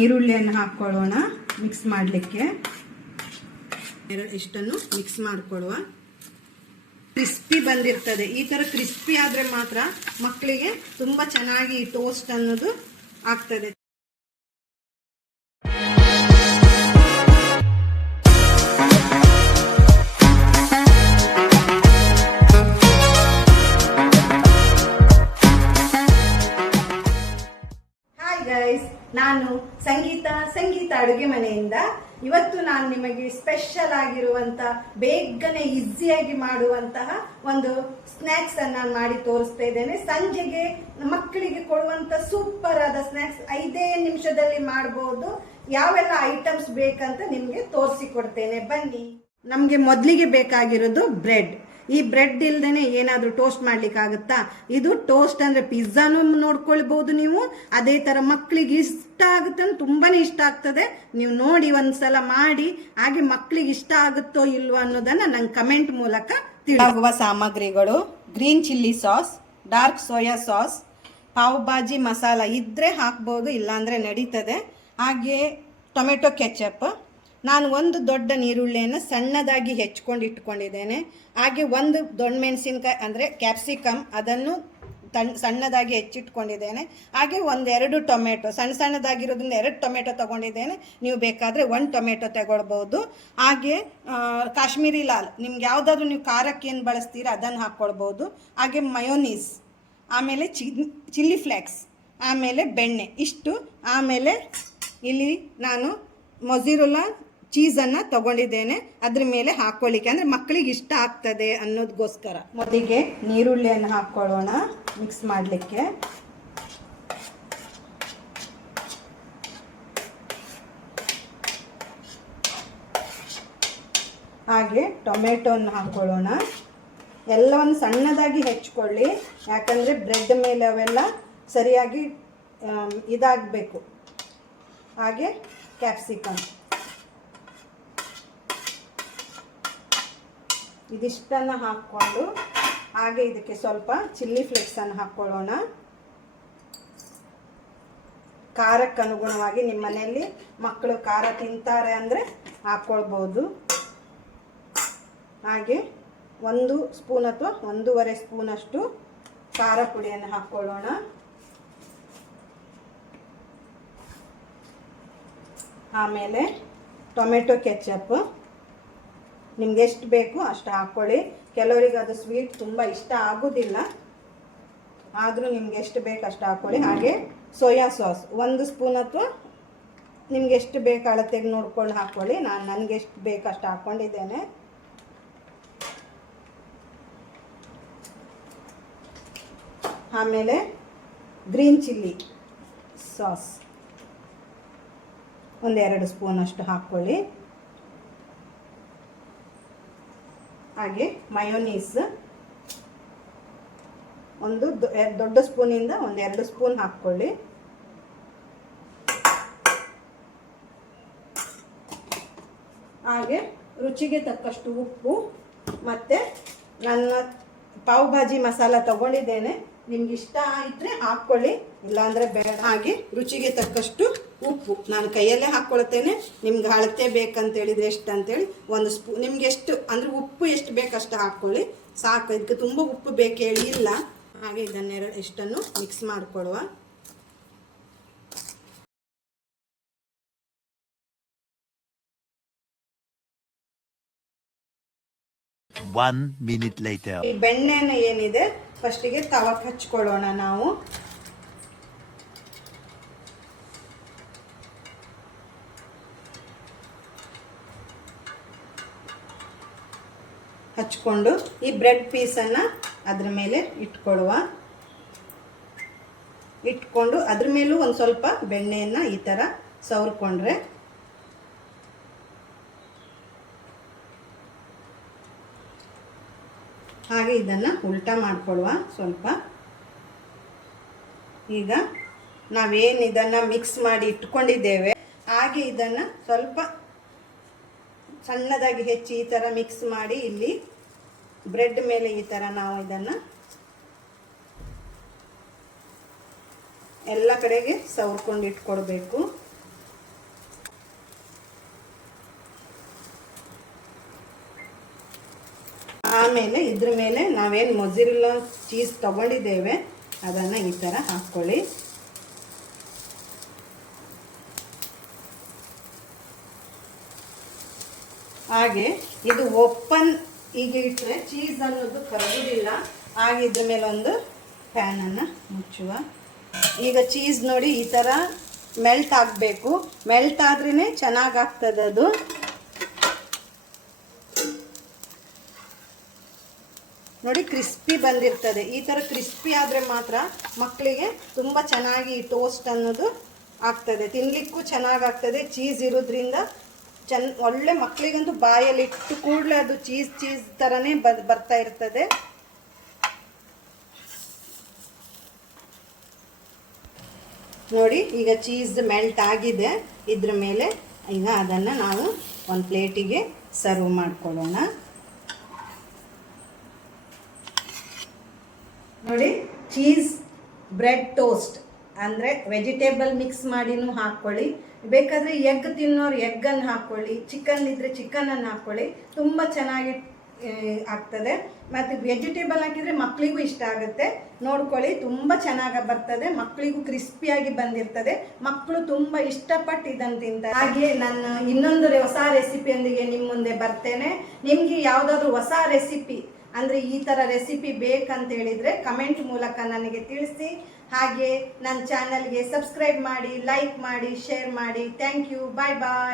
ಈರುಳ್ಳಿಯನ್ನು ಹಾಕೊಳ್ಳೋಣ ಮಿಕ್ಸ್ ಮಾಡಲಿಕ್ಕೆ. ಇಷ್ಟನ್ನು ಮಿಕ್ಸ್ ಮಾಡಿಕೊಳ್ಳುವ. ಕ್ರಿಸ್ಪಿ ಬಂದಿರ್ತದೆ. ಈ ತರ ಕ್ರಿಸ್ಪಿ ಆದ್ರೆ ಮಾತ್ರ ಮಕ್ಕಳಿಗೆ ತುಂಬಾ ಚೆನ್ನಾಗಿ ಟೋಸ್ಟ್ ಅನ್ನೋದು ಆಗ್ತದೆ. ಹಾಯ್ ಗೈಸ್, ನಾನು ಸಂಗೀತ ಅಡುಗೆ ಮನೆಯಿಂದ ಇವತ್ತು ನಾನು ನಿಮಗೆ ಸ್ಪೆಷಲ್ ಆಗಿರುವಂತ ಬೇಗನೆ ಈಸಿಯಾಗಿ ಮಾಡುವಂತಹ ಒಂದು ಸ್ನಾಕ್ಸ್ ಅನ್ನ ಮಾಡಿ ತೋರಿಸ್ತಾ ಇದ್ದೇನೆ. ಸಂಜೆಗೆ ಮಕ್ಕಳಿಗೆ ಕೊಡುವಂತ ಸೂಪರ್ ಆದ ಸ್ನಾಕ್ಸ್ 5 ನಿಮಿಷದಲ್ಲಿ ಮಾಡಬಹುದು. ಯಾವೆಲ್ಲ ಐಟಮ್ಸ್ ಬೇಕಂತ ನಿಮ್ಗೆ ತೋರಿಸಿಕೊಡ್ತೇನೆ, ಬನ್ನಿ. ನಮ್ಗೆ ಮೊದಲಿಗೆ ಬೇಕಾಗಿರೋದು ಬ್ರೆಡ್. ಈ ಬ್ರೆಡ್ ಇಲ್ದೇನೆ ಏನಾದ್ರೂ ಟೋಸ್ಟ್ ಮಾಡ್ಲಿಕ್ಕೆ ಆಗುತ್ತಾ? ಇದು ಟೋಸ್ಟ್ ಅಂದ್ರೆ ಪಿಜ್ಜಾನು ನೋಡ್ಕೊಳ್ಬಹುದು ನೀವು. ಅದೇ ತರ ಮಕ್ಕಳಿಗೆ ಇಷ್ಟ ಆಗುತ್ತೆ, ತುಂಬಾನೇ ಇಷ್ಟ ಆಗ್ತದೆ. ನೀವು ನೋಡಿ ಒಂದ್ಸಲ ಮಾಡಿ, ಹಾಗೆ ಮಕ್ಕಳಿಗೆ ಇಷ್ಟ ಆಗುತ್ತೋ ಇಲ್ವೋ ಅನ್ನೋದನ್ನ ನಂಗೆ ಕಮೆಂಟ್ ಮೂಲಕ ತಿಳಿಸುವ. ಸಾಮಗ್ರಿಗಳು: green chilli sauce, dark soya sauce, pav bhaji masala ಇದ್ರೆ ಹಾಕ್ಬಹುದು, ಇಲ್ಲಾಂದ್ರೆ ನಡೀತದೆ. ಹಾಗೆ ಟೊಮೆಟೊ ಕೆಚಪ್. ನಾನು ಒಂದು ದೊಡ್ಡ ನೀರುಳ್ಳಿಯನ್ನು ಸಣ್ಣದಾಗಿ ಹೆಚ್ಚಿಕೊಂಡು ಇಟ್ಕೊಂಡಿದ್ದೇನೆ. ಹಾಗೆ ಒಂದು ದೊಡ್ಡ ಮೆಣಸಿನಕಾಯಿ ಅಂದರೆ ಕ್ಯಾಪ್ಸಿಕಮ್, ಅದನ್ನು ಸಣ್ಣದಾಗಿ ಹೆಚ್ಚಿಟ್ಕೊಂಡಿದ್ದೇನೆ. ಹಾಗೆ 1-2 ಟೊಮೆಟೊ, ಸಣ್ಣದಾಗಿರೋದ್ರಿಂದ 2 ಟೊಮೆಟೊ ತಗೊಂಡಿದ್ದೇನೆ. ನೀವು ಬೇಕಾದರೆ 1 ಟೊಮೆಟೊ ತಗೊಳ್ಬೋದು. ಹಾಗೆ ಕಾಶ್ಮೀರಿ ಲಾಲ್, ನಿಮ್ಗೆ ಯಾವುದಾದ್ರೂ ನೀವು ಖಾರಕ್ಕೆ ಏನು ಬಳಸ್ತೀರ ಅದನ್ನು ಹಾಕ್ಕೊಳ್ಬೋದು. ಹಾಗೆ ಮಯೋನೀಸ್, ಆಮೇಲೆ ಚಿಲ್ಲಿ ಫ್ಲೇಕ್ಸ್, ಆಮೇಲೆ ಬೆಣ್ಣೆ, ಇಷ್ಟು. ಆಮೇಲೆ ಇಲ್ಲಿ ನಾನು ಮೊಝರೆಲ್ಲಾ ಚೀಸನ್ನು ತಗೊಂಡಿದ್ದೇನೆ, ಅದ್ರ ಮೇಲೆ ಹಾಕೊಳ್ಳಿಕ್ಕೆ, ಅಂದರೆ ಮಕ್ಕಳಿಗೆ ಇಷ್ಟ ಆಗ್ತದೆ ಅನ್ನೋದಕ್ಕೋಸ್ಕರ. ಮೊದಲಿಗೆ ನೀರುಳ್ಳಿಯನ್ನು ಹಾಕ್ಕೊಳ್ಳೋಣ ಮಿಕ್ಸ್ ಮಾಡಲಿಕ್ಕೆ. ಹಾಗೆ ಟೊಮೆಟೊವನ್ನು ಹಾಕ್ಕೊಳ್ಳೋಣ. ಎಲ್ಲವನ್ನು ಸಣ್ಣದಾಗಿ ಹೆಚ್ಚಿಕೊಳ್ಳಿ, ಯಾಕಂದರೆ ಬ್ರೆಡ್ ಮೇಲೆ ಅವೆಲ್ಲ ಸರಿಯಾಗಿ ಇದಾಗಬೇಕು. ಹಾಗೆ ಕ್ಯಾಪ್ಸಿಕಮ್ ಇದಿಷ್ಟನ್ನು ಹಾಕ್ಕೊಂಡು, ಹಾಗೆ ಇದಕ್ಕೆ ಸ್ವಲ್ಪ ಚಿಲ್ಲಿ ಫ್ಲೇಕ್ಸನ್ನು ಹಾಕ್ಕೊಳ್ಳೋಣ. ಖಾರಕ್ಕೆ ಅನುಗುಣವಾಗಿ ನಿಮ್ಮ ಮನೆಯಲ್ಲಿ ಮಕ್ಕಳು ಖಾರ ತಿಂತಾರೆ ಅಂದರೆ ಹಾಕ್ಕೊಳ್ಬೋದು. ಹಾಗೆ 1 ಸ್ಪೂನ್ ಅಥವಾ 1.5 ಸ್ಪೂನಷ್ಟು ಖಾರ ಪುಡಿಯನ್ನು ಹಾಕ್ಕೊಳ್ಳೋಣ. ಆಮೇಲೆ ಟೊಮೆಟೊ ಕೆಚಪ್, ನಿಮ್ಗೆ ಎಷ್ಟು ಬೇಕು ಅಷ್ಟು ಹಾಕ್ಕೊಳ್ಳಿ. ಕೆಲವರಿಗೆ ಅದು ಸ್ವೀಟ್ ತುಂಬ ಇಷ್ಟ ಆಗೋದಿಲ್ಲ, ಆದರೂ ನಿಮ್ಗೆ ಎಷ್ಟು ಬೇಕು ಅಷ್ಟು ಹಾಕ್ಕೊಳ್ಳಿ. ಹಾಗೆ ಸೋಯಾ ಸಾಸ್ 1 ಸ್ಪೂನ್ ಅಥವಾ ನಿಮ್ಗೆ ಎಷ್ಟು ಬೇಕು ಅಳತೆಗೆ ನೋಡ್ಕೊಂಡು ಹಾಕ್ಕೊಳ್ಳಿ. ನಾನು ನನಗೆ ಎಷ್ಟು ಬೇಕು ಅಷ್ಟು ಹಾಕ್ಕೊಂಡಿದ್ದೇನೆ. ಆಮೇಲೆ ಗ್ರೀನ್ ಚಿಲ್ಲಿ ಸಾಸ್ 1-2 ಸ್ಪೂನಷ್ಟು ಹಾಕ್ಕೊಳ್ಳಿ. ಹಾಗೆ ಮಯೋನೀಸ್ ಒಂದು ದೊಡ್ಡ ಸ್ಪೂನಿಂದ 1-2 ಸ್ಪೂನ್ ಹಾಕ್ಕೊಳ್ಳಿ. ಹಾಗೆ ರುಚಿಗೆ ತಕ್ಕಷ್ಟು ಉಪ್ಪು, ಮತ್ತು ನನ್ನ ಪಾವ್ ಭಾಜಿ ಮಸಾಲ ತಗೊಂಡಿದ್ದೇನೆ. ನಿಮ್ಗೆ ಇಷ್ಟ ಇದ್ರೆ ಹಾಕ್ಕೊಳ್ಳಿ, ಇಲ್ಲಾಂದರೆ ಬೇಡ. ಹಾಗೆ ರುಚಿಗೆ ತಕ್ಕಷ್ಟು ಉಪ್ಪು ನಾನು ಕೈಯಲ್ಲೇ ಹಾಕ್ಕೊಳ್ತೇನೆ. ನಿಮ್ಗೆ ಅಳತೆ ಬೇಕಂತ ಹೇಳಿದ್ರೆ ಎಷ್ಟು ಅಂತೇಳಿ 1 ಸ್ಪೂನ್, ನಿಮ್ಗೆ ಎಷ್ಟು ಅಂದರೆ ಉಪ್ಪು ಎಷ್ಟು ಬೇಕಷ್ಟು ಹಾಕ್ಕೊಳ್ಳಿ, ಸಾಕು. ಇದಕ್ಕೆ ತುಂಬ ಉಪ್ಪು ಬೇಕೇಳಿ ಇಲ್ಲ. ಹಾಗೆ ಇದನ್ನೆರಡು ಇಷ್ಟನ್ನು ಮಿಕ್ಸ್ ಮಾಡಿಕೊಡುವ. ಈ ಬೆಣ್ಣೆನ ಏನಿದೆ ಫಸ್ಟಿಗೆ ತವಕ್ಕೆ ಹಚ್ಕೊಳ್ಳೋಣ ನಾವು. ಹಚ್ಕೊಂಡು ಈ ಬ್ರೆಡ್ ಪೀಸನ್ನು ಅದ್ರ ಮೇಲೆ ಇಟ್ಕೊಂಡು ಅದ್ರ ಮೇಲೂ ಒಂದು ಸ್ವಲ್ಪ ಬೆಣ್ಣೆಯನ್ನು ಈ ಥರ ಸವರ್ಕೊಂಡ್ರೆ ಹಾಗೆ ಇದನ್ನು ಉಲ್ಟಾ ಮಾಡಿಕೊಳ್ಳುವ ಸ್ವಲ್ಪ. ಈಗ ನಾವೇನು ಇದನ್ನು ಮಿಕ್ಸ್ ಮಾಡಿ ಇಟ್ಕೊಂಡಿದ್ದೇವೆ ಹಾಗೆ ಇದನ್ನು ಸ್ವಲ್ಪ ಸಣ್ಣದಾಗಿ ಹೆಚ್ಚಿ ಈ ಥರ ಮಿಕ್ಸ್ ಮಾಡಿ ಇಲ್ಲಿ ಬ್ರೆಡ್ ಮೇಲೆ ಈ ಥರ ನಾವು ಇದನ್ನು ಎಲ್ಲ ಕಡೆಗೆ ಸವರ್ಕೊಂಡು ಇಟ್ಕೊಳ್ಬೇಕು. ಆಮೇಲೆ ಇದ್ರ ಮೇಲೆ ನಾವೇನು ಮೊಜರೆಲ್ಲಾ ಚೀಸ್ ತಗೊಂಡಿದ್ದೇವೆ ಅದನ್ನು ಈ ಥರ ಹಾಕ್ಕೊಳ್ಳಿ. ಹಾಗೆ ಇದು ಓಪನ್ ಹೀಗೆ ಇಟ್ಟರೆ ಚೀಸ್ ಅನ್ನೋದು ಕರಗುವುದಿಲ್ಲ. ಹಾಗೆ ಇದ್ರ ಮೇಲೆ ಒಂದು ಪ್ಯಾನನ್ನು ಮುಚ್ಚುವ. ಈಗ ಚೀಸ್ ನೋಡಿ ಈ ಥರ ಮೆಲ್ಟ್ ಆಗಬೇಕು. ಮೆಲ್ಟ್ ಆದ್ರೇ ಚೆನ್ನಾಗಾಗ್ತದೆ ಅದು. ನೋಡಿ ಕ್ರಿಸ್ಪಿ ಬಂದಿರ್ತದೆ. ಈ ಥರ ಕ್ರಿಸ್ಪಿ ಆದರೆ ಮಾತ್ರ ಮಕ್ಕಳಿಗೆ ತುಂಬ ಚೆನ್ನಾಗಿ ಟೋಸ್ಟ್ ಅನ್ನೋದು ಆಗ್ತದೆ, ತಿನ್ನಲಿಕ್ಕೂ ಚೆನ್ನಾಗಾಗ್ತದೆ. ಚೀಸ್ ಇರೋದ್ರಿಂದ ಒಳ್ಳೆ ಮಕ್ಕಳಿಗಂತೂ ಬಾಯಲ್ಲಿ ಇಟ್ಟು ಕೂಡಲೇ ಅದು ಚೀಸ್ ಥರನೇ ಬರ್ತಾ ಇರ್ತದೆ. ನೋಡಿ ಈಗ ಚೀಸ್ ಮೆಲ್ಟ್ ಆಗಿದೆ. ಇದ್ರ ಮೇಲೆ ಈಗ ಅದನ್ನು ನಾವು ಒಂದು ಪ್ಲೇಟಿಗೆ ಸರ್ವ್ ಮಾಡ್ಕೊಳ್ಳೋಣ. ನೋಡಿ ಚೀಸ್ ಬ್ರೆಡ್ ಟೋಸ್ಟ್ ಅಂದರೆ ವೆಜಿಟೇಬಲ್ ಮಿಕ್ಸ್ ಮಾಡಿನೂ ಹಾಕ್ಕೊಳ್ಳಿ. ಬೇಕಾದರೆ ಎಗ್ ತಿನ್ನೋರು ಎಗ್ಗನ್ನು ಹಾಕ್ಕೊಳ್ಳಿ, ಚಿಕನ್ ಇದ್ದರೆ ಚಿಕನನ್ನು ಹಾಕ್ಕೊಳ್ಳಿ, ತುಂಬ ಚೆನ್ನಾಗಿ ಆಗ್ತದೆ. ಮತ್ತು ವೆಜಿಟೇಬಲ್ ಹಾಕಿದರೆ ಮಕ್ಕಳಿಗೂ ಇಷ್ಟ ಆಗುತ್ತೆ. ನೋಡ್ಕೊಳ್ಳಿ, ತುಂಬ ಚೆನ್ನಾಗಿ ಬರ್ತದೆ. ಮಕ್ಕಳಿಗೂ ಕ್ರಿಸ್ಪಿಯಾಗಿ ಬಂದಿರ್ತದೆ. ಮಕ್ಕಳು ತುಂಬ ಇಷ್ಟಪಟ್ಟು ಇದನ್ನು ತಿಂತಾರೆ. ಹಾಗೆ ನಾನು ಇನ್ನೊಂದು ಹೊಸ ರೆಸಿಪಿಯೊಂದಿಗೆ ನಿಮ್ಮ ಮುಂದೆ ಬರ್ತೇನೆ. ನಿಮಗೆ ಯಾವುದಾದ್ರೂ ಹೊಸ ರೆಸಿಪಿ ಅಂದರೆ ಈ ಥರ ರೆಸಿಪಿ ಬೇಕಂತ ಹೇಳಿದರೆ ಕಮೆಂಟ್ ಮೂಲಕ ನನಗೆ ತಿಳಿಸಿ. ಹಾಗೆ ನನ್ನ ಚಾನಲ್ಗೆ ಸಬ್ಸ್ಕ್ರೈಬ್ ಮಾಡಿ, ಲೈಕ್ ಮಾಡಿ, ಶೇರ್ ಮಾಡಿ. Thank you. Bye bye.